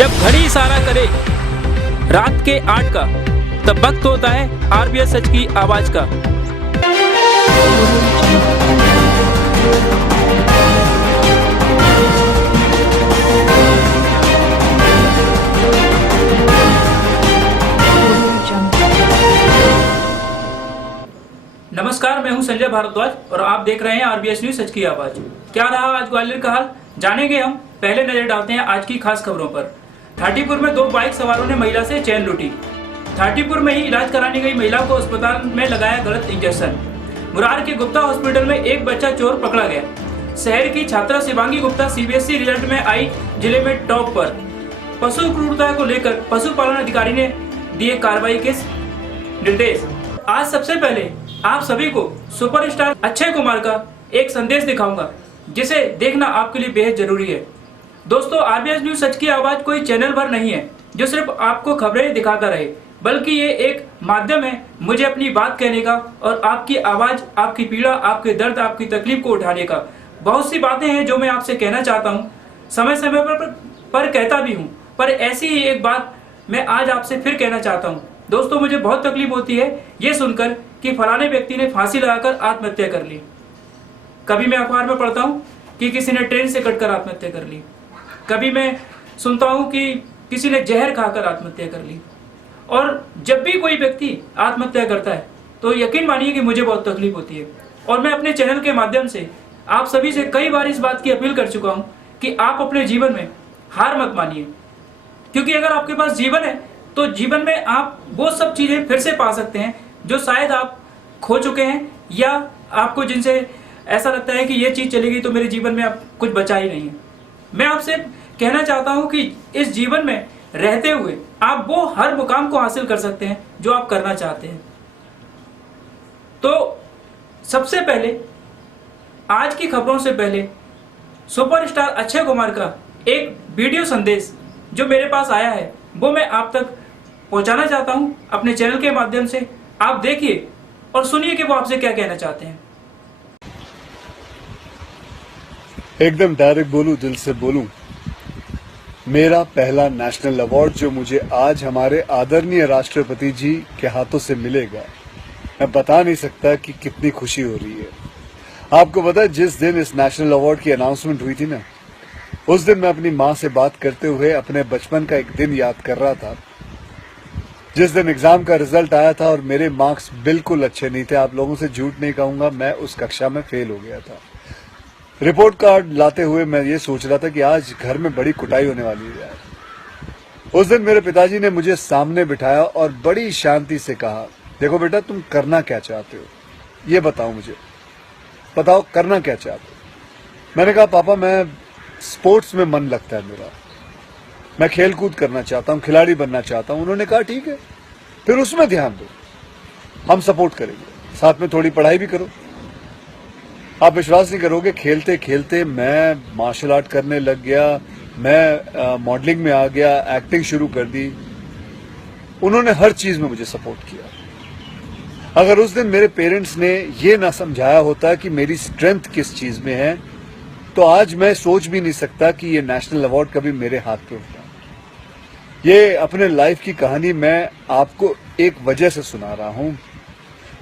जब घड़ी इशारा करे रात के 8 का, तब वक्त होता है आरबीएस सच की आवाज का। नमस्कार, मैं हूं संजय भारद्वाज और आप देख रहे हैं आरबीएस न्यूज सच की आवाज। क्या रहा आज ग्वालियर का हाल, जानेंगे हम। पहले नजर डालते हैं आज की खास खबरों पर। थाटीपुर में 2 बाइक सवारों ने महिला से चेन लूटी। थाटीपुर में ही इलाज कराने गई महिला को अस्पताल में लगाया गलत इंजेक्शन। मुरार के गुप्ता हॉस्पिटल में एक बच्चा चोर पकड़ा गया। शहर की छात्रा शिवांगी गुप्ता सीबीएसई रिजल्ट में आई जिले में टॉप पर। पशु क्रूरता को लेकर पशुपालन अधिकारी ने दिए कार्रवाई के निर्देश। आज सबसे पहले आप सभी को सुपरस्टार अक्षय कुमार का एक संदेश दिखाऊंगा, जिसे देखना आपके लिए बेहद जरूरी है। दोस्तों, आरबीएस न्यूज सच की आवाज कोई चैनल भर नहीं है जो सिर्फ आपको खबरें दिखाता रहे, बल्कि ये एक माध्यम है मुझे अपनी बात कहने का और आपकी आवाज, आपकी पीड़ा, आपके दर्द, आपकी तकलीफ को उठाने का। बहुत सी बातें हैं जो मैं आपसे कहना चाहता हूँ, समय समय पर कहता भी हूँ, पर ऐसी ही एक बात मैं आज आपसे फिर कहना चाहता हूँ। दोस्तों, मुझे बहुत तकलीफ होती है ये सुनकर कि फलाने व्यक्ति ने फांसी लगाकर आत्महत्या कर ली। कभी मैं अखबार में पढ़ता हूँ कि किसी ने ट्रेन से कटकर आत्महत्या कर ली। कभी मैं सुनता हूँ कि किसी ने जहर खाकर आत्महत्या कर ली। और जब भी कोई व्यक्ति आत्महत्या करता है तो यकीन मानिए कि मुझे बहुत तकलीफ होती है। और मैं अपने चैनल के माध्यम से आप सभी से कई बार इस बात की अपील कर चुका हूँ कि आप अपने जीवन में हार मत मानिए, क्योंकि अगर आपके पास जीवन है तो जीवन में आप वो सब चीजें फिर से पा सकते हैं जो शायद आप खो चुके हैं, या आपको जिनसे ऐसा लगता है कि ये चीज चलेगी तो मेरे जीवन में अब कुछ बचा ही नहीं है। मैं आपसे कहना चाहता हूं कि इस जीवन में रहते हुए आप वो हर मुकाम को हासिल कर सकते हैं जो आप करना चाहते हैं। तो सबसे पहले आज की खबरों से पहले सुपरस्टार अक्षय कुमार का एक वीडियो संदेश जो मेरे पास आया है वो मैं आप तक पहुंचाना चाहता हूं अपने चैनल के माध्यम से। आप देखिए और सुनिए कि वो आपसे क्या कहना चाहते हैं। एकदम डायरेक्ट बोलूं, दिल से बोलूं। मेरा पहला नेशनल अवार्ड जो मुझे आज हमारे आदरणीय राष्ट्रपति जी के हाथों से मिलेगा, मैं बता नहीं सकता कि कितनी खुशी हो रही है। आपको पता है, जिस दिन इस नेशनल अवार्ड की अनाउंसमेंट हुई थी ना, उस दिन मैं अपनी माँ से बात करते हुए अपने बचपन का एक दिन याद कर रहा था, जिस दिन एग्जाम का रिजल्ट आया था और मेरे मार्क्स बिल्कुल अच्छे नहीं थे। आप लोगों से झूठ नहीं कहूंगा, मैं उस कक्षा में फेल हो गया था। रिपोर्ट कार्ड लाते हुए मैं ये सोच रहा था कि आज घर में बड़ी कुटाई होने वाली है यार। उस दिन मेरे पिताजी ने मुझे सामने बिठाया और बड़ी शांति से कहा, देखो बेटा, तुम करना क्या चाहते हो, ये बताओ मुझे, बताओ करना क्या चाहते हो। मैंने कहा, पापा मैं स्पोर्ट्स में मन लगता है मेरा, मैं खेल कूद करना चाहता हूं, खिलाड़ी बनना चाहता हूं। उन्होंने कहा, ठीक है, फिर उसमें ध्यान दो, हम सपोर्ट करेंगे, साथ में थोड़ी पढ़ाई भी करो। आप विश्वास नहीं करोगे, खेलते खेलते मैं मार्शल आर्ट करने लग गया, मैं मॉडलिंग में आ गया, एक्टिंग शुरू कर दी। उन्होंने हर चीज में मुझे सपोर्ट किया। अगर उस दिन मेरे पेरेंट्स ने ये ना समझाया होता कि मेरी स्ट्रेंथ किस चीज में है, तो आज मैं सोच भी नहीं सकता कि ये नेशनल अवार्ड कभी मेरे हाथ पे होता। ये अपने लाइफ की कहानी मैं आपको एक वजह से सुना रहा हूं।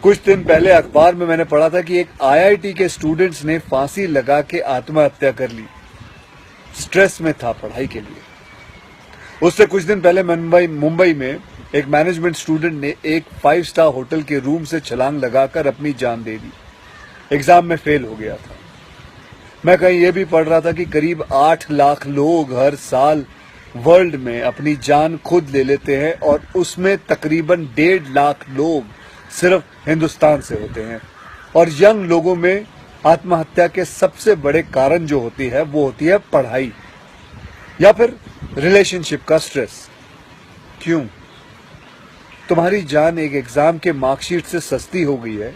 कुछ दिन पहले अखबार में मैंने पढ़ा था कि एक आईआईटी के स्टूडेंट्स ने फांसी लगा के आत्महत्या कर ली। स्ट्रेस में था पढ़ाई के लिए। उससे कुछ दिन पहले मुंबई में एक मैनेजमेंट स्टूडेंट ने एक 5 स्टार होटल के रूम से छलांग लगाकर अपनी जान दे दी। एग्जाम में फेल हो गया था। मैं कहीं ये भी पढ़ रहा था कि करीब 8 लाख लोग हर साल वर्ल्ड में अपनी जान खुद ले लेते हैं और उसमें तकरीबन 1.5 लाख लोग सिर्फ हिंदुस्तान से होते हैं। और यंग लोगों में आत्महत्या के सबसे बड़े कारण जो होती है वो होती है पढ़ाई या फिर रिलेशनशिप का स्ट्रेस। क्यों? तुम्हारी जान एक एग्जाम के मार्कशीट से सस्ती हो गई है?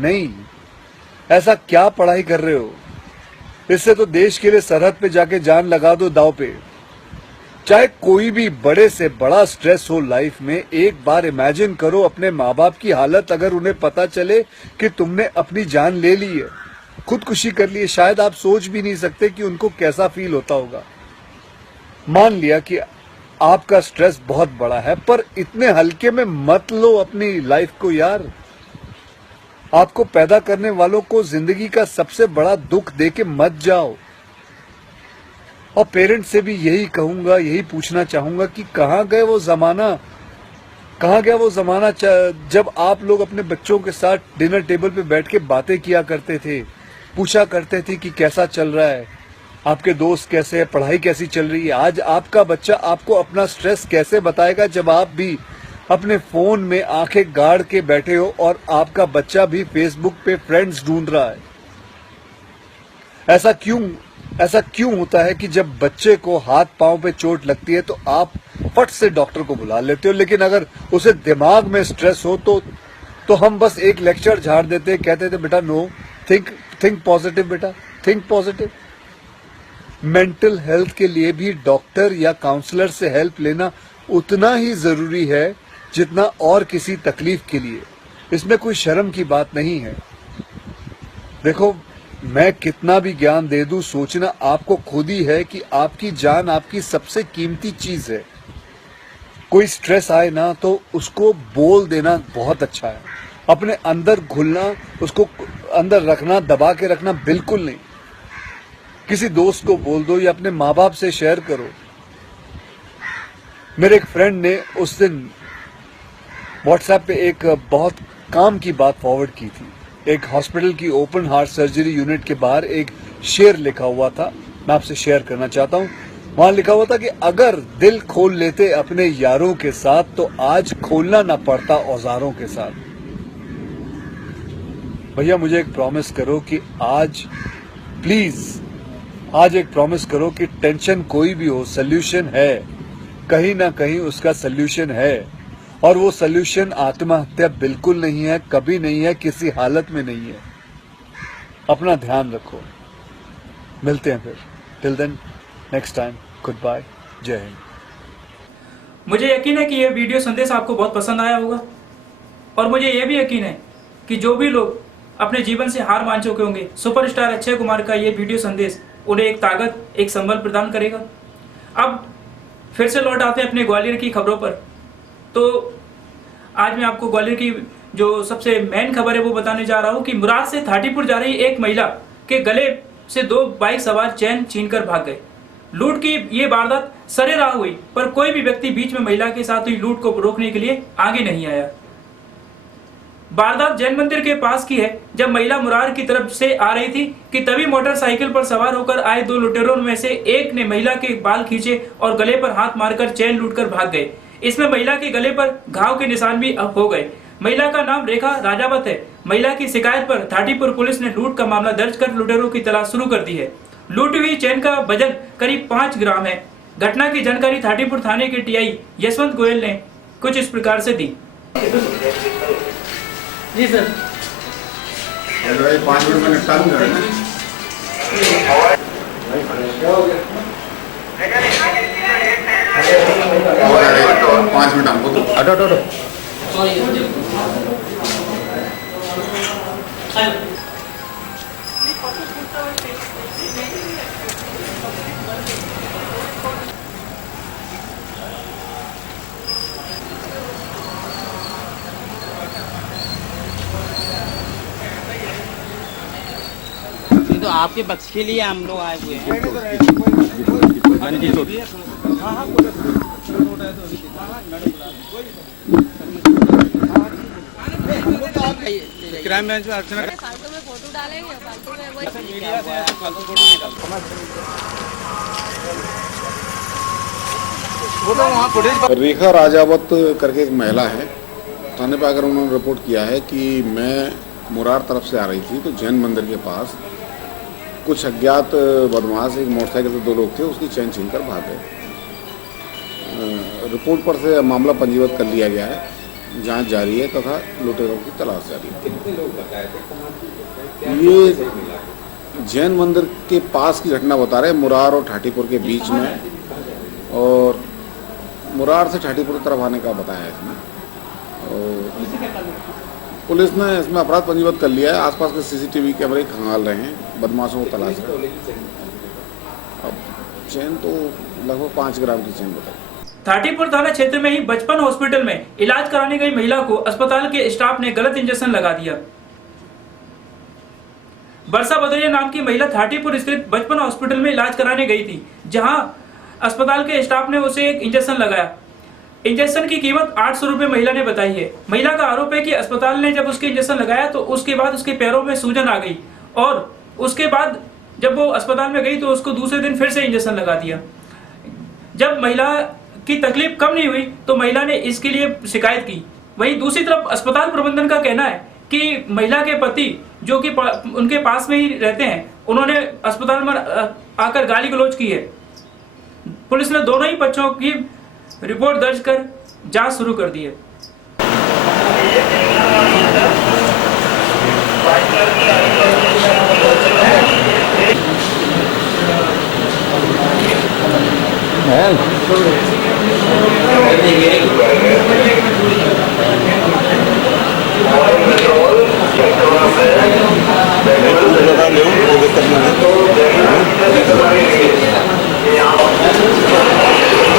नहीं। ऐसा क्या पढ़ाई कर रहे हो? इससे तो देश के लिए सरहद पे जाके जान लगा दो दांव पे। चाहे कोई भी बड़े से बड़ा स्ट्रेस हो लाइफ में, एक बार इमेजिन करो अपने माँ बाप की हालत अगर उन्हें पता चले कि तुमने अपनी जान ले ली है, खुदकुशी कर ली है। शायद आप सोच भी नहीं सकते कि उनको कैसा फील होता होगा। मान लिया कि आपका स्ट्रेस बहुत बड़ा है, पर इतने हल्के में मत लो अपनी लाइफ को यार। आपको पैदा करने वालों को जिंदगी का सबसे बड़ा दुख देके मत जाओ। और पेरेंट्स से भी यही कहूंगा, यही पूछना चाहूंगा कि कहां गया वो जमाना जब आप लोग अपने बच्चों के साथ डिनर टेबल पे बैठ के बातें किया करते थे, पूछा करते थे कि कैसा चल रहा है, आपके दोस्त कैसे है, पढ़ाई कैसी चल रही है। आज आपका बच्चा आपको अपना स्ट्रेस कैसे बताएगा जब आप भी अपने फोन में आंखें गाड़ के बैठे हो और आपका बच्चा भी फेसबुक पे फ्रेंड्स ढूंढ रहा है। ऐसा क्यों होता है कि जब बच्चे को हाथ पांव पे चोट लगती है तो आप फट से डॉक्टर को बुला लेते हो, लेकिन अगर उसे दिमाग में स्ट्रेस हो तो हम बस एक लेक्चर झाड़ देते, कहते थे बेटा नो, थिंक पॉजिटिव बेटा, थिंक पॉजिटिव। मेंटल हेल्थ के लिए भी डॉक्टर या काउंसलर से हेल्प लेना उतना ही जरूरी है जितना और किसी तकलीफ के लिए। इसमें कोई शर्म की बात नहीं है। देखो, मैं कितना भी ज्ञान दे दूं, सोचना आपको खुद ही है कि आपकी जान आपकी सबसे कीमती चीज है। कोई स्ट्रेस आए ना तो उसको बोल देना बहुत अच्छा है। अपने अंदर घुलना, उसको अंदर रखना, दबा के रखना बिल्कुल नहीं। किसी दोस्त को बोल दो या अपने माँ बाप से शेयर करो। मेरे एक फ्रेंड ने उस दिन व्हाट्सएप पे एक बहुत काम की बात फॉरवर्ड की थी। एक हॉस्पिटल की ओपन हार्ट सर्जरी यूनिट के बाहर एक शेर लिखा हुआ था, मैं आपसे शेयर करना चाहता हूं। वहां लिखा हुआ था कि अगर दिल खोल लेते अपने यारों के साथ तो आज खोलना ना पड़ता औजारों के साथ। भैया मुझे एक प्रॉमिस करो कि आज प्लीज आज एक प्रॉमिस करो कि टेंशन कोई भी हो, सोल्यूशन है, कहीं ना कहीं उसका सोल्यूशन है। और वो सोल्यूशन आत्महत्या बिल्कुल नहीं है, कभी नहीं है, किसी हालत में नहीं है। अपना ध्यान रखो। मिलते हैं फिर। Till then, next time, good bye, जय हिंद। मुझे यकीन है कि यह वीडियो संदेश आपको बहुत पसंद आया होगा और मुझे यह भी यकीन है कि जो भी लोग अपने जीवन से हार मान चुके होंगे, सुपरस्टार अक्षय कुमार का ये वीडियो संदेश उन्हें एक ताकत, एक संबल प्रदान करेगा। अब फिर से लौट आते हैं अपने ग्वालियर की खबरों पर। तो आज मैं आपको ग्वालियर की जो सबसे मेन खबर है वो बताने जा रहा हूँ कि मुरार से थाटीपुर जा रही एक महिला के गले से 2 बाइक सवार चैन छीनकर भाग गए। लूट की ये वारदात सरेराह हुई, पर कोई भी व्यक्ति बीच में महिला के साथ हुई लूट को रोकने के लिए आगे नहीं आया। वारदात जैन मंदिर के पास की है, जब महिला मुरार की तरफ से आ रही थी कि तभी मोटरसाइकिल पर सवार होकर आए 2 लुटेरों में से एक ने महिला के बाल खींचे और गले पर हाथ मारकर चैन लूटकर भाग गए। इसमें महिला के गले पर घाव के निशान भी अब हो गए। महिला का नाम रेखा राजावत है। महिला की शिकायत पर थाटीपुर पुलिस ने लूट का मामला दर्ज कर लुटेरों की तलाश शुरू कर दी है। लूटी हुई चैन का वजन करीब 5 ग्राम है। घटना की जानकारी थाटीपुर थाने के टीआई यशवंत गोयल ने कुछ इस प्रकार से दी। जी सर, 5 मिनट में निपटा दूंगा। 5 मिनट हमको तो हटो। तो आपके पक्ष के लिए हम लोग आए हुए हैं। क्राइम ब्रांच में अर्चना फालतू में फोटो डालेंगे, फालतू में वही मीडिया से फालतू फोटो नहीं डालते। वो तो वहाँ फुटेज। रेखा राजावत करके एक महिला है, थाने पर आकर उन्होंने रिपोर्ट किया है कि मैं मुरार तरफ से आ रही थी तो जैन मंदिर के पास कुछ अज्ञात बदमाश एक मोटरसाइकिल से 2 लोग थे, उसकी चैन छीनकर भाग गए। रिपोर्ट पर से मामला पंजीबद्ध कर लिया गया है, जांच जारी है तथा लुटेरों की तलाश जारी है। कितने लोग बताए थे? ये जैन मंदिर के पास की घटना बता रहे हैं, मुरार और ठाटीपुर के बीच में, और मुरार से ठाटीपुर की तरफ आने का बताया है इसमें। और पुलिस ने इसमें अपराध पंजीबद्ध कर लिया है। आसपास के सीसीटीवी कैमरे खंगाल रहे हैं, बदमाशों को तलाश रहे हैं। अब चेन तो लगभग 5 ग्राम की चेन बताई। थाटीपुर थाना क्षेत्र में ही बचपन हॉस्पिटल में इलाज कराने गई महिला को अस्पताल के स्टाफ ने गलत इंजेक्शन लगा दिया। वर्षा भदौरिया नाम की महिला थाटीपुर स्थित बचपन हॉस्पिटल में इलाज कराने गई थी, जहां अस्पताल के स्टाफ ने उसे एक इंजेक्शन लगाया। इंजेक्शन की कीमत 800 रुपए महिला ने बताई है। महिला का आरोप है कि अस्पताल ने जब उसके इंजेक्शन लगाया तो उसके बाद उसके पैरों में सूजन आ गई और उसके बाद जब वो अस्पताल में गई तो उसको दूसरे दिन फिर से इंजेक्शन लगा दिया। जब महिला की तकलीफ कम नहीं हुई तो महिला ने इसके लिए शिकायत की। वहीं दूसरी तरफ अस्पताल प्रबंधन का कहना है कि महिला के पति जो कि उनके पास में ही रहते हैं, उन्होंने अस्पताल में आकर गाली गलौज की है। पुलिस ने दोनों ही पक्षों की रिपोर्ट दर्ज कर जांच शुरू कर दी है।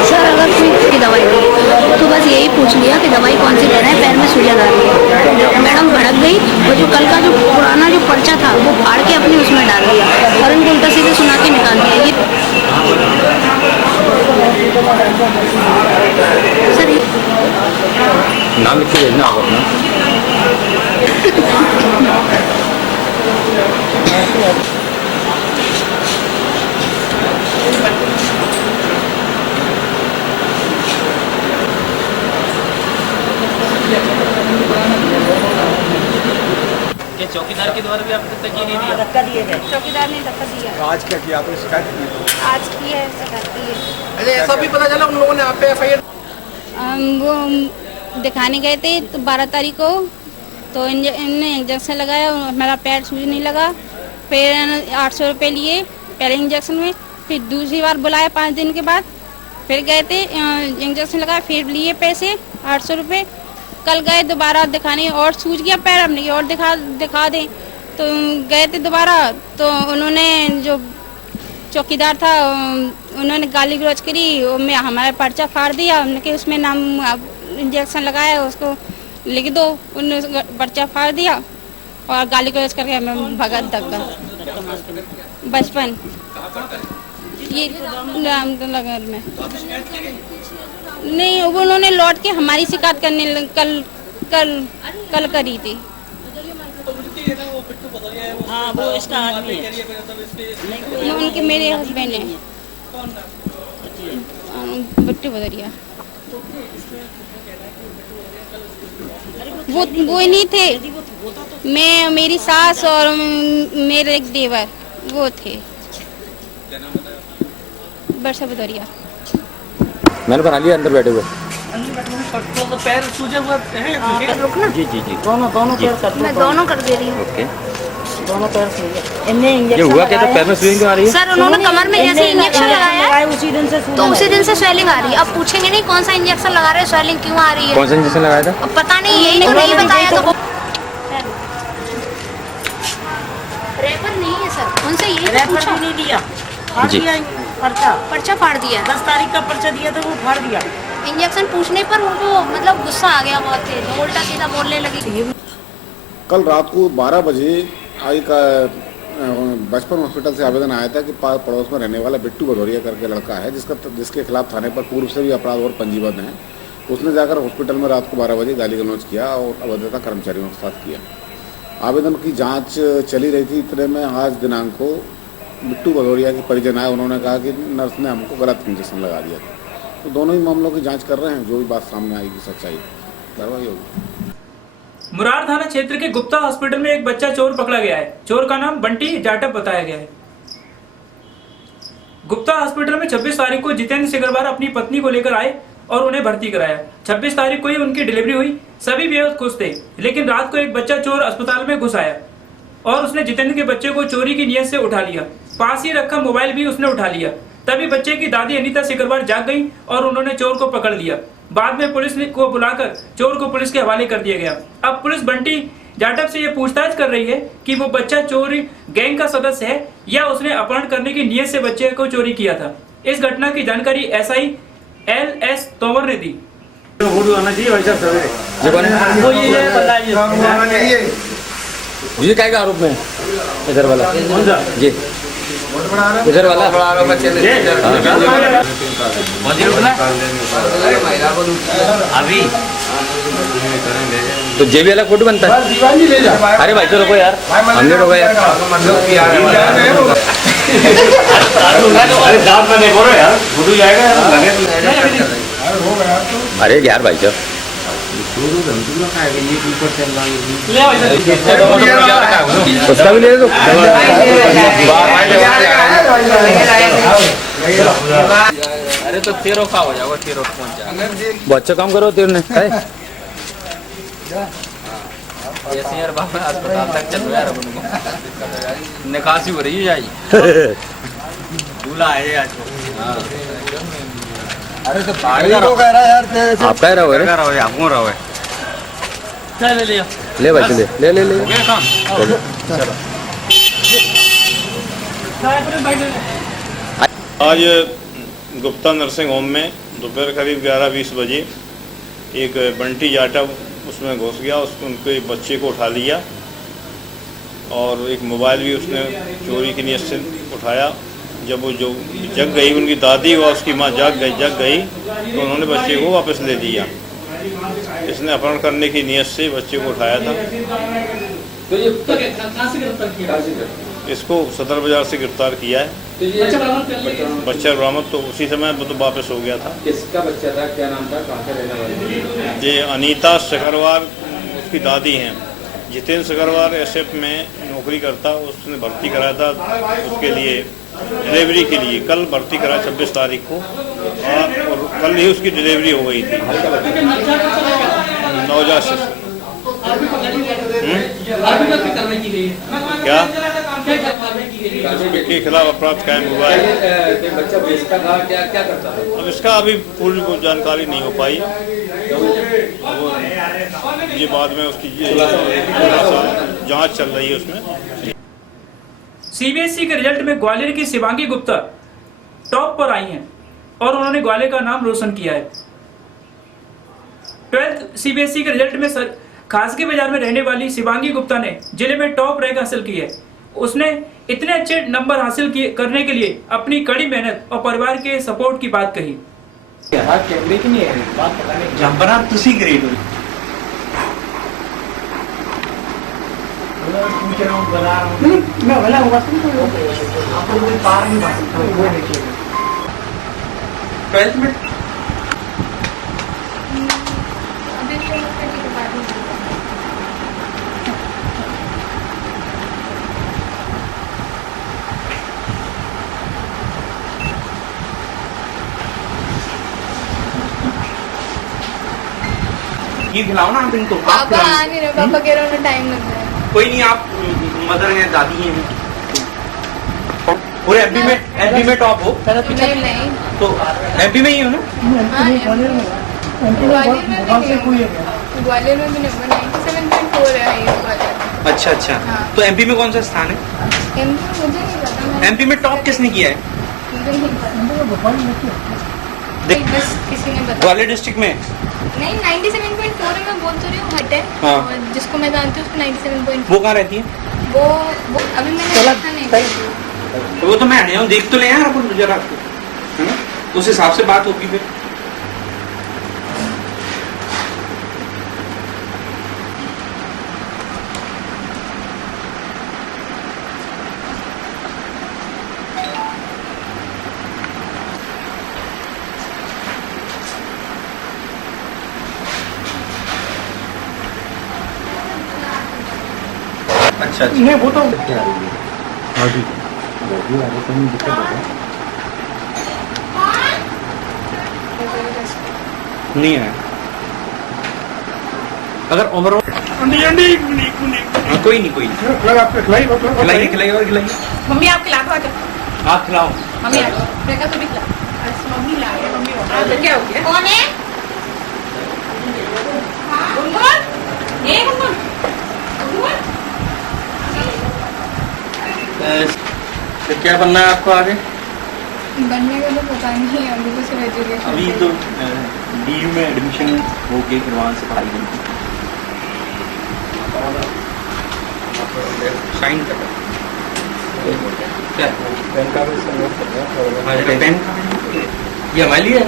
सर अगर कोई की दवाई दी तो बस यही पूछ लिया कि दवाई कौन सी लेना है, पैर में सूजन आ रही है। मैडम भड़क गई और जो कल का जो पुराना जो पर्चा था वो फाड़ के अपनी उसमें डाल दिया और उनको उल्टा सीधे सुना के निकाल दिया। ये सर नाम लिख के भेजना आप अपना। ये चौकीदार के द्वारा भी आपने तक ये नहीं दिया? धक्का दिए गए, चौकीदार ने धक्का दिया। आज क्या किया आपने, शिकायत की? आज की है, शिकायत की है। अरे ऐसा भी पता चला उन लोगों ने आप पे FIR वो दिखाने गए थे तो 12 तारीख को, तो इनने इंजेक्शन लगाया, मेरा पैर सूजन नहीं लगा। फिर 800 रुपये लिए पहले इंजेक्शन में, फिर दूसरी बार बुलाया 5 दिन के बाद, फिर गए थे इंजेक्शन लगाया, फिर लिए पैसे 800 रुपये। कल गए दोबारा दिखाने और सूज गया पैर, हमने कि और दिखा दें, तो गए थे दोबारा तो उन्होंने जो चौकीदार था उन्होंने गाली गलौज करी, मैं हमारा पर्चा फाड़ दिया। हमने कि उसमें नाम इंजेक्शन लगाया उसको लिख दो, उन्होंने पर्चा फाड़ दिया और गाली गलौज करके हमें भगत धक्का। बचपन ये रामनगर में नहीं, वो उन्होंने लौट के हमारी शिकायत करने कल करी थी। हाँ वो इसका आदमी है। उनके मेरे हस्बैंड है बिट्टू भदौरिया। वो ही नहीं थे, मैं मेरी सास और मेरे एक देवर वो थे। वर्षा भदौरिया। मैंने बना लिया अंदर बैठे हुए। तो पैर सूजे हुए हैं। जी जी जी दोनों पैर कर मैं दोनों कर दे रही हूँ। ओके। दोनों पैर सूजे। इनने ये इंजेक्शन हुआ क्या था, पैर में स्वेलिंग क्यों आ रही है? सर उन्होंने कमर में जैसे इंजेक्शन लगाया उसी दिन से तो उसी दिन से स्वेलिंग आ रही है। अब पूछेंगे नहीं कौन सा इंजेक्शन लगा रहे हैं, स्वेलिंग क्यों आ रही है? कौन सा इंजेक्शन लगाया था? अब पता नहीं, यही तो नहीं बताया तो रेफर नहीं है सर, उनसे यही तो रेफर पूछा। भी नहीं दिया, फाड़ जी। दिया पर्चा। पर्चा फाड़ दिया। 10 तारीख का पर्चा दिया था वो फाड़ दिया। इंजेक्शन पूछने पर उनको मतलब गुस्सा आ गया बहुत तेज, वो उल्टा सीधा बोलने लगी। कल रात को 12 बजे आई का बचपन हॉस्पिटल से आवेदन आया था कि पड़ोस में रहने वाला बिट्टू भदौरिया करके लड़का है जिसके खिलाफ थाने पर पूर्व से भी अपराध और पंजीबद्ध हैं। उसने जाकर हॉस्पिटल में रात को 12 बजे गाली गलौज किया और अभद्रता कर्मचारियों के साथ किया। आवेदन की जांच चली रही थी, इतने में आज दिनांक को बिट्टू भदौरिया के परिजन आए। उन्होंने कहा कि नर्स ने हमको गलत इंजेक्शन लगा दिया था। तो दोनों ही मामलों की जांच कर रहे हैं, जो भी बात सामने आएगी सच्चाई कार्रवाई होगी। मुरार थाना क्षेत्र के गुप्ता हॉस्पिटल में एक बच्चा चोर पकड़ा गया है। चोर का नाम बंटी जाटव बताया गया है। गुप्ता हॉस्पिटल में 26 तारीख को जितेंद्र सिकरवार अपनी पत्नी को लेकर आए और उन्हें भर्ती कराया। 26 तारीख को ही उनकी डिलीवरी हुई। सभी बेहद खुश थे, लेकिन रात को एक बच्चा चोर अस्पताल में घुस आया और उसने जितेंद्र के बच्चे को चोरी की नीयत से उठा लिया। पास ही रखा मोबाइल भी उसने उठा लिया। तभी बच्चे की दादी अनीता सिकरवार जाग गई और उन्होंने चोर को पकड़ लिया। बाद में पुलिस को बुलाकर चोर को पुलिस के हवाले कर दिया गया। अब पुलिस बंटी जाटव से ये पूछताछ कर रही है कि वो बच्चा चोरी गैंग का सदस्य है या उसने अपहरण करने की नीयत से बच्चे को चोरी किया था। इस घटना की जानकारी एसआई LS तोमर ने दी। ये क्या का आरोप में है? इधर वाला जी, इधर वाला अभी तो जेबी वाला फोटो बनता है। अरे भाई तो रुको यार, हमने रुको यार। अरे यार भाई साहब उसका भी ले दो। अरे तो 13 का हो जाएगा, 13 पहुंच जाएगा। बहुत अच्छा काम करो तेरे ने। ऐसे यार बाबा अस्पताल तक चलो यार, अपन को निकासी हो रही है जाई दूल्हा है आज। अरे तो को कह रहा है यार, आप कह रहे हो? क्या रहा है आप कौन रहा है? चल ले ले भाई ले ले ले ले। गया काम। आज गुप्ता नर्सिंग होम में दोपहर करीब 11-20 बजे एक बंटी जाटा उसमें घुस गया, उनके बच्चे को उठा लिया और एक मोबाइल भी उसने चोरी की नीयत से उठाया। जब वो जो जग गई, उनकी दादी व उसकी माँ जग गई तो उन्होंने बच्चे को वापस ले दिया। इसने अपहरण करने की नीयत से बच्चे को उठाया था। तो ये कहाँ से गिरफ्तार किया? इसको सदर बाजार से गिरफ्तार किया है। बच्चा बरामद कर लिया? बच्चा बरामद तो उसी समय तो वापस हो गया था। किसका बच्चा था, क्या नाम था, कहाँ से रहने वाले? ये अनीता सकरवार उसकी दादी हैं। जितेंद्र सकरवार SF में नौकरी करता, उसने भर्ती कराया था उसके लिए डिलीवरी के लिए। कल भर्ती कराया 26 तारीख को और कल ही उसकी डिलीवरी हो गई थी। नवजात शिशु। क्या इसके खिलाफ अपराध कायम हुआ है। बच्चा बेचता था, क्या क्या करता था? अब इसका अभी पूरी जानकारी नहीं हो पाई। ये बाद में उसकी जांच चल रही है उसमें। CBSE के रिजल्ट में ग्वालियर की शिवांगी गुप्ता टॉप पर आई हैं और उन्होंने ग्वालियर का नाम रोशन किया है। 12th CBSE के रिजल्ट में खासगी बाजार में रहने वाली शिवांगी गुप्ता ने जिले में टॉप रैंक हासिल की है। उसने इतने अच्छे नंबर हासिल करने के लिए अपनी कड़ी मेहनत और परिवार के सपोर्ट की बात कही। कैमरे की नहीं है बात, पता नहीं जंपरा तुसी ग्रेड हुई। मैं वाला होगा आपको कोई पार नहीं बात वो देखिए 12th में ये खिलाओ ना आप इनको। पापा आ नहीं रहे, पापा कह रहे हैं टाइम लग रहा है। कोई नहीं, आप मदर हैं, दादी हैं। पूरे MP में टॉप हो? नहीं तो MP में ही हो ना? ग्वालियर में भी नंबर 97.4 है ये ग्वालियर। अच्छा अच्छा हाँ। तो MP में कौन सा स्थान है? MP मुझे नहीं पता। MP में टॉप किसने किया है? मुझे नहीं पता। बस किसी ने बताया। ग्वालियर डिस्ट्रिक्ट में? नहीं 97.4 मैं बोल तो रही हूँ हट है। हाँ। और जिसको मैं जानती हूँ उसको 97.4। वो कहाँ रहती है? वो अभी मैंने देखा नहीं। तो वो तो मैं आया हूँ, देख तो ले यार अपन जरा, है ना? उस हिसाब से बात होगी फिर। अच्छा नहीं वो तो नहीं है। अगर ओवरऑल कोई नहीं खिलाइए और खिलाइए। मम्मी आप खिला दो। आप खिलाओ। मम्मी रेखा तो भी खिला। मम्मी ला रही है। मम्मी क्या हो गया? कौन है? गुनगुन? ये गुनगुन? तो क्या बनना है आपको आगे? बनने का तो पता नहीं, अभी तो सिर्फ एजुकेशन। अभी तो DU में एडमिशन हो के फिर वहाँ से पढ़ाई करी। साइन कर क्या पेन कार्ड पेन ये हमारे लिए है।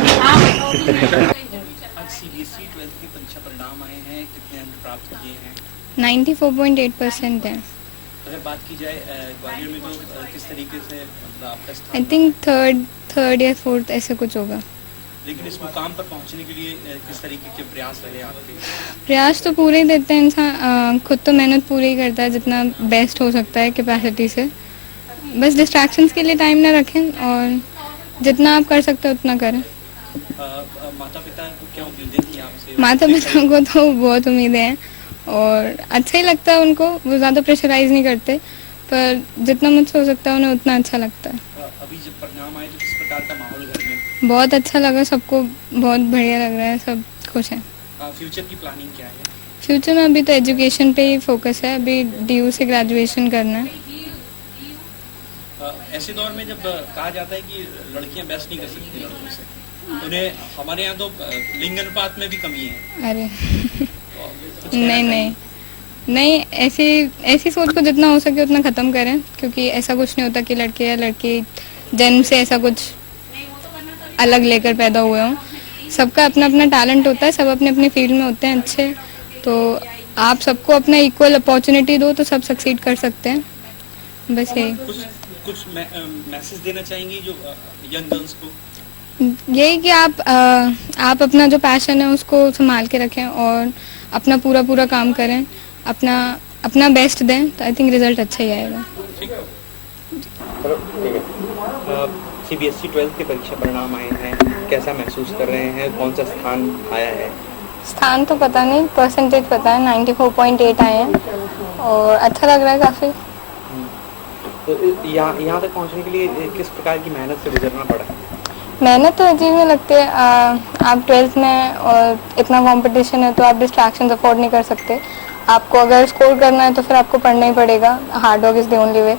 CBSE 12th की परीक्षा परिणाम आए हैं, कितने अंक प्राप्त किए हैं? 94.8% है। अगर बात की जाए ग्वालियर में तो किस तरीके से मतलब आपका स्थान? आई थिंक थर्ड या फोर्थ ऐसे कुछ होगा। लेकिन इस मुकाम पर पहुंचने के लिए किस तरीके के प्रयास रहे आपके? प्रयास तो पूरे ही देते हैं इंसान, खुद तो मेहनत पूरी ही करता है जितना बेस्ट हो सकता है कैपेसिटी से। बस डिस्ट्रैक्शंस के लिए टाइम ना रखें और जितना आप कर सकते हो उतना करें। माता पिता को क्या उम्मीदें थी आपसे? माता पिता को तो बहुत उम्मीदें हैं और अच्छा ही लगता है उनको, वो ज़्यादा प्रेशराइज नहीं करते, पर जितना मुझसे हो सकता है उन्हें उतना अच्छा लगता है। अभी जब परिणाम आए तो किस प्रकार का माहौल घर में? बहुत अच्छा लगा, सबको बहुत बढ़िया लग रहा है, सब खुश हैं। फ्यूचर की प्लानिंग क्या है? फ्यूचर में अभी तो एजुकेशन पे ही फोकस है, अभी DU से ग्रेजुएशन करना है। ऐसे दौर में जब कहा जाता है कि लड़कियां बेस्ट नहीं कर सकती लड़कों से, उन्हें हमारे यहाँ तो लिंग अनुपात में भी कमी है। अरे नहीं, ऐसी सोच को जितना हो सके उतना ख़त्म करें, क्योंकि ऐसा कुछ नहीं होता कि लड़के या लड़की जन्म से ऐसा कुछ अलग लेकर पैदा हुए हों। सबका अपना अपना टैलेंट होता है, सब अपने अपने फील्ड में होते हैं अच्छे, तो आप सबको अपना इक्वल अपॉर्चुनिटी दो तो सब सक्सीड कर सकते हैं। बस यही कुछ मैसेज देना चाहेंगी जो यंग गर्ल्स को? यही कि आप अपना जो पैशन है उसको संभाल के रखें और अपना पूरा काम करें, अपना बेस्ट दें, तो आई थिंक रिजल्ट अच्छा ही आएगा। CBSE 12th के परीक्षा परिणाम आए हैं, कैसा महसूस कर रहे हैं? कौन सा स्थान आया है? स्थान तो पता नहीं, परसेंटेज पता है 94.8 आए हैं और अच्छा लग रहा है काफ़ी। तो यहाँ तक पहुँचने के लिए किस प्रकार की मेहनत से गुजरना पड़ा? मेहनत तो अजीब में लगती है, आप 12th में और इतना कंपटीशन है तो आप डिस्ट्रैक्शंस अफोर्ड नहीं कर सकते। आपको अगर स्कोर करना है तो फिर आपको पढ़ना ही पड़ेगा, hard work is the only way.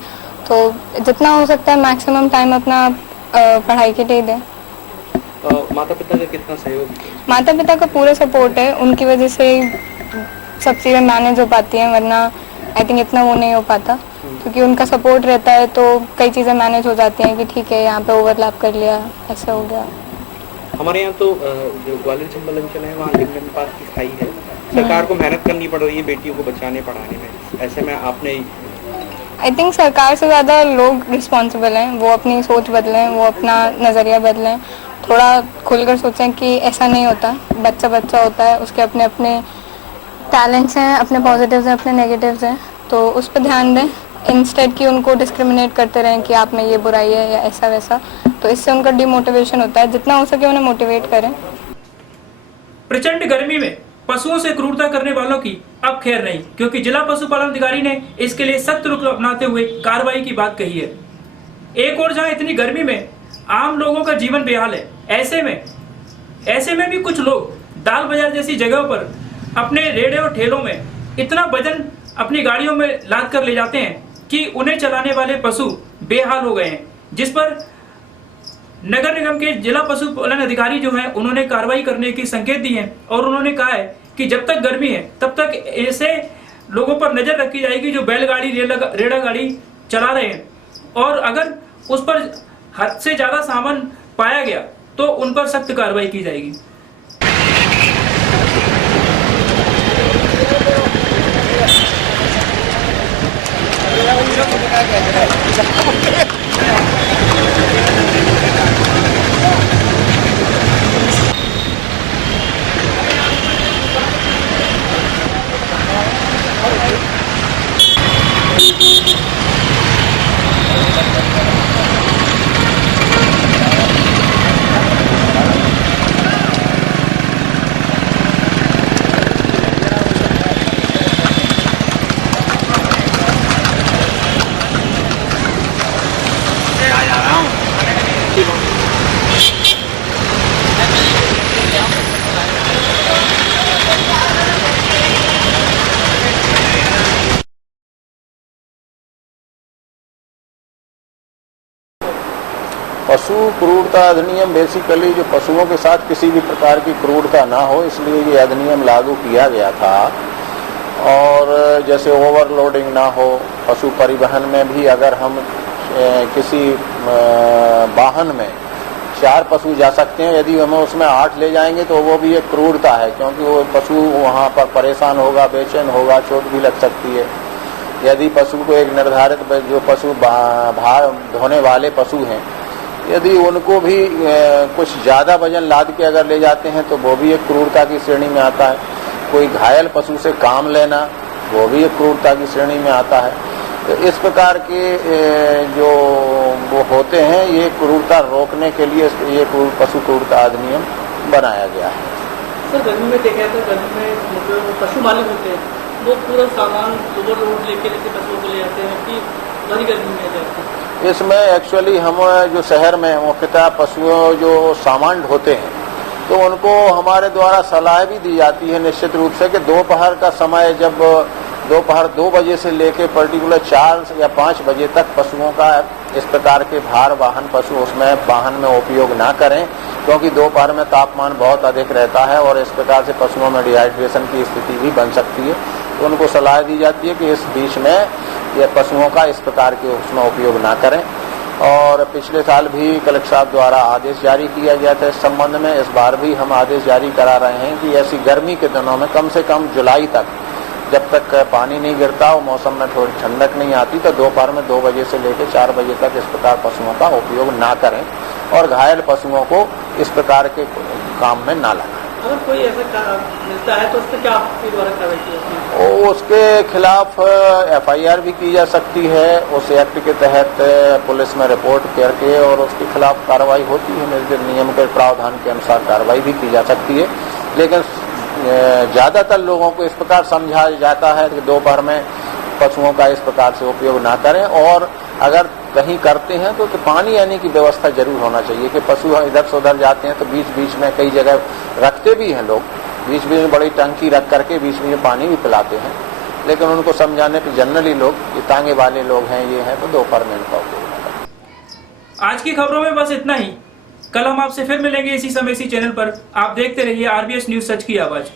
तो जितना हो सकता है मैक्सिमम टाइम अपना पढ़ाई के लिए दें। माता पिता का कितना सहयोग? माता पिता का पूरा सपोर्ट है, उनकी वजह से सब चीज़ें मैनेज हो पाती हैं, वरना आई थिंक इतना वो नहीं हो पाता। क्योंकि उनका सपोर्ट रहता है तो कई चीज़ें मैनेज हो जाती हैं कि ठीक है यहाँ पे ओवरलैप कर लिया, ऐसा हो गया। हमारे यहाँ तो जो ग्वालियर चंबल अंचल है वहाँ लिंग अनुपात की स्थाई है, सरकार को मेहनत करनी पड़ रही है बेटियों को बचाने पढ़ाने में। ऐसे में आपने आई थिंक सरकार से ज़्यादा लोग रिस्पॉन्सिबल हैं, वो अपनी सोच बदलें, वो अपना नज़रिया बदलें, थोड़ा खुलकर सोचें कि ऐसा नहीं होता, बच्चा होता है, उसके अपने अपने टैलेंट्स हैं, अपने पॉजिटिव्स हैं, अपने नेगेटिव्स हैं, तो उस पर ध्यान दें इंस्टेड कि उनको डिस्क्रिमिनेट करते रहें कि आप में ये बुराई है या ऐसा वैसा, तो इससे उनका डिमोटिवेशन होता है। जितना हो सके उन्हें मोटिवेट करें। प्रचंड गर्मी में पशुओं से क्रूरता करने वालों की अब खैर नहीं, क्योंकि जिला पशुपालन अधिकारी ने इसके लिए सख्त रुख अपनाते हुए कार्रवाई की बात कही है। एक और जहां इतनी गर्मी में आम लोगों का जीवन बेहाल है, ऐसे में भी कुछ लोग दाल बाजार जैसी जगहों पर अपने रेड़े और ठेलों में इतना वजन अपनी गाड़ियों में लाद कर ले जाते हैं कि उन्हें चलाने वाले पशु बेहाल हो गए हैं, जिस पर नगर निगम के जिला पशुपालन अधिकारी जो हैं उन्होंने कार्रवाई करने की संकेत दी हैं और उन्होंने कहा है कि जब तक गर्मी है तब तक ऐसे लोगों पर नजर रखी जाएगी जो बैलगाड़ी रेड़ा गाड़ी चला रहे हैं, और अगर उस पर हद से ज्यादा सामान पाया गया तो उन पर सख्त कार्रवाई की जाएगी। पशु क्रूरता अधिनियम बेसिकली जो पशुओं के साथ किसी भी प्रकार की क्रूरता ना हो, इसलिए ये अधिनियम लागू किया गया था। और जैसे ओवरलोडिंग ना हो, पशु परिवहन में भी अगर हम किसी वाहन में 4 पशु जा सकते हैं, यदि हम उसमें 8 ले जाएंगे तो वो भी एक क्रूरता है, क्योंकि वो पशु वहाँ पर परेशान होगा, बेचैन होगा, चोट भी लग सकती है। यदि पशु को एक निर्धारित जो पशु भार ढोने वाले पशु हैं, यदि उनको भी कुछ ज़्यादा वजन लाद के अगर ले जाते हैं तो वो भी एक क्रूरता की श्रेणी में आता है। कोई घायल पशु से काम लेना, वो भी एक क्रूरता की श्रेणी में आता है। तो इस प्रकार के जो वो होते हैं, ये क्रूरता रोकने के लिए ये पशु क्रूरता अधिनियम बनाया गया है। सर, गर्मी में देखा तो गर्मी में मतलब पशु मालिक होते हैं, वो पूरा सामान ओवरलोड लेके पशुओं को ले जाते हैं कि बड़ी गर्मी में जाते हैं। इसमें एक्चुअली हम जो शहर में मुख्यतः पशुओं जो सामान ढोते हैं, तो उनको हमारे द्वारा सलाह भी दी जाती है निश्चित रूप से कि दोपहर का समय, जब दोपहर 2 बजे से लेकर पर्टिकुलर 4 या 5 बजे तक पशुओं का इस प्रकार के भार वाहन पशु उसमें वाहन में उपयोग ना करें, क्योंकि दोपहर में तापमान बहुत अधिक रहता है और इस प्रकार से पशुओं में डिहाइड्रेशन की स्थिति भी बन सकती है। तो उनको सलाह दी जाती है कि इस बीच में ये पशुओं का इस प्रकार के उसमें उपयोग ना करें। और पिछले साल भी कलेक्टर साहब द्वारा आदेश जारी किया गया था इस संबंध में। इस बार भी हम आदेश जारी करा रहे हैं कि ऐसी गर्मी के दिनों में कम से कम जुलाई तक, जब तक पानी नहीं गिरता और मौसम में थोड़ी ठंडक नहीं आती, तो दोपहर में 2 बजे से लेकर 4 बजे तक इस प्रकार पशुओं का उपयोग ना करें और घायल पशुओं को इस प्रकार के काम में ना लगाएं। अगर कोई ऐसा मिलता है तो उस पर क्या आपके द्वारा कार्रवाई की जाती है? उसके खिलाफ FIR भी की जा सकती है। उस एक्ट के तहत पुलिस में रिपोर्ट करके और उसके खिलाफ कार्रवाई होती है। नियम के प्रावधान के अनुसार कार्रवाई भी की जा सकती है। लेकिन ज़्यादातर लोगों को इस प्रकार समझाया जाता है कि दोपहर में पशुओं का इस प्रकार से उपयोग ना करें, और अगर कहीं करते हैं तो पानी आने की व्यवस्था जरूर होना चाहिए कि पशु इधर से उधर जाते हैं तो बीच बीच में कई जगह रखते भी हैं लोग, बीच बीच में बड़ी टंकी रख करके बीच में पानी भी पिलाते हैं। लेकिन उनको समझाने पर जनरली लोग, ये तांगे वाले लोग हैं, ये हैं, तो दोपहर में इनका उपयोग ना करें। आज की खबरों में बस इतना ही। कल हम आपसे फिर मिलेंगे इसी समय इसी चैनल पर। आप देखते रहिए RBS न्यूज, सच की आवाज।